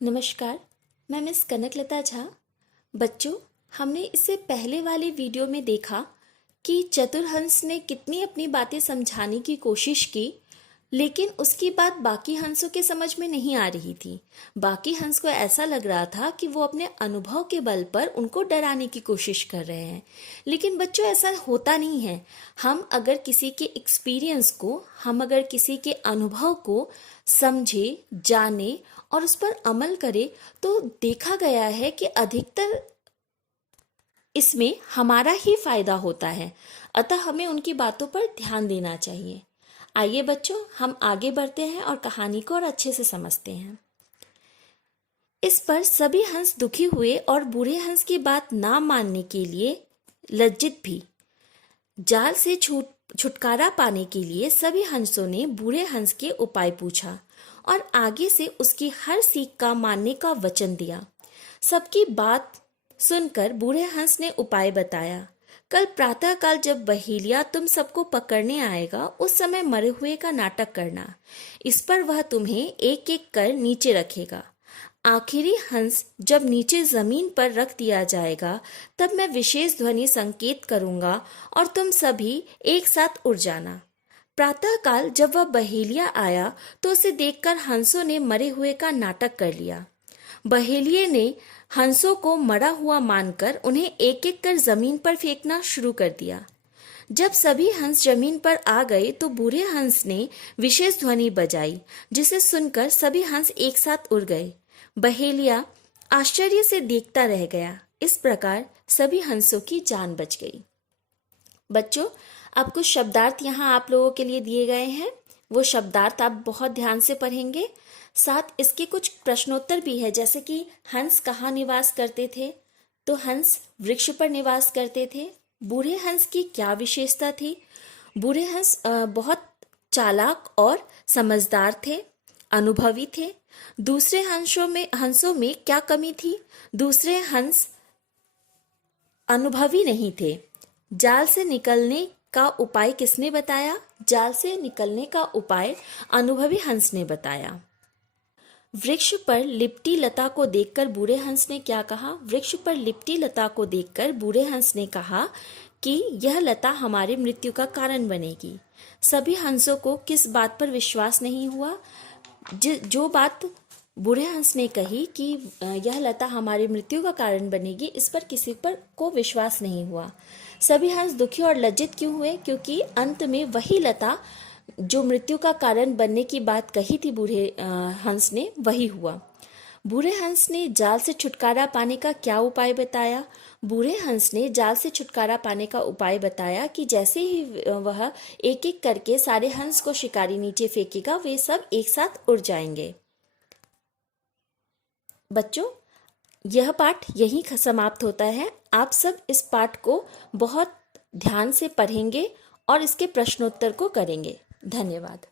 नमस्कार, मैं मिस कनकलता झा। बच्चों, हमने इससे पहले वाले वीडियो में देखा कि चतुरहंस ने कितनी अपनी बातें समझाने की कोशिश की, लेकिन उसकी बात बाकी हंसों के समझ में नहीं आ रही थी। बाकी हंस को ऐसा लग रहा था कि वो अपने अनुभव के बल पर उनको डराने की कोशिश कर रहे हैं। लेकिन बच्चों, ऐसा होता नहीं है। हम अगर किसी के एक्सपीरियंस को, हम अगर किसी के अनुभव को समझे, जाने और उस पर अमल करें, तो देखा गया है कि अधिकतर इसमें हमारा ही फायदा होता है। अतः हमें उनकी बातों पर ध्यान देना चाहिए। आइए बच्चों, हम आगे बढ़ते हैं और कहानी को और अच्छे से समझते हैं। इस पर सभी हंस दुखी हुए और बूढ़े हंस की बात ना मानने के लिए लज्जित भी। जाल से छुटकारा पाने के लिए सभी हंसों ने बूढ़े हंस के उपाय पूछा और आगे से उसकी हर सीख का मानने का वचन दिया। सबकी बात सुनकर बूढ़े हंस ने उपाय बताया। कल प्रातःकाल जब बहेलिया तुम सबको पकड़ने आएगा, उस समय मरे हुए का नाटक करना। इस पर वह तुम्हें एक एक कर नीचे रखेगा। आखिरी हंस जब नीचे जमीन पर रख दिया जाएगा, तब मैं विशेष ध्वनि संकेत करूंगा और तुम सभी एक साथ उड़ जाना। प्रातःकाल जब वह बहेलिया आया तो उसे देखकर हंसों ने मरे हुए का नाटक कर लिया। बहेलिये ने हंसों को मरा हुआ मानकर उन्हें एक एक कर जमीन पर फेंकना शुरू कर दिया। जब सभी हंस जमीन पर आ गए तो बूढ़े हंस ने विशेष ध्वनि बजाई, जिसे सुनकर सभी हंस एक साथ उड़ गए। बहेलिया आश्चर्य से देखता रह गया। इस प्रकार सभी हंसों की जान बच गई। बच्चों, अब कुछ शब्दार्थ यहाँ आप लोगों के लिए दिए गए हैं। वो शब्दार्थ आप बहुत ध्यान से पढ़ेंगे। साथ इसके कुछ प्रश्नोत्तर भी है, जैसे कि हंस कहाँ निवास करते थे? तो हंस वृक्ष पर निवास करते थे। बूढ़े हंस की क्या विशेषता थी? बूढ़े हंस बहुत चालाक और समझदार थे, अनुभवी थे। दूसरे हंसों में क्या कमी थी? दूसरे हंस अनुभवी नहीं थे। जाल से निकलने का उपाय किसने बताया? जाल से निकलने का उपाय अनुभवी हंस ने बताया। वृक्ष पर लिपटी लता को देखकर बूढ़े हंस ने क्या कहा? वृक्ष पर लिपटी लता को देखकर बूढ़े हंस ने कहा कि यह लता हमारी मृत्यु का कारण बनेगी। सभी हंसों को किस बात पर विश्वास नहीं हुआ? जो बात बूढ़े हंस ने कही कि यह लता हमारी मृत्यु का कारण बनेगी, इस पर किसी पर को विश्वास नहीं हुआ। सभी हंस दुखी और लज्जित क्यों हुए? क्योंकि अंत में वही लता जो मृत्यु का कारण बनने की बात कही थी बूढ़े हंस ने, वही हुआ। बूढ़े हंस ने जाल से छुटकारा पाने का क्या उपाय बताया? बूढ़े हंस ने जाल से छुटकारा पाने का उपाय बताया कि जैसे ही वह एक एक करके सारे हंस को शिकारी नीचे फेंकेगा, वे सब एक साथ उड़ जाएंगे। बच्चों, यह पाठ यहीं समाप्त होता है। आप सब इस पाठ को बहुत ध्यान से पढ़ेंगे और इसके प्रश्नोत्तर को करेंगे। धन्यवाद।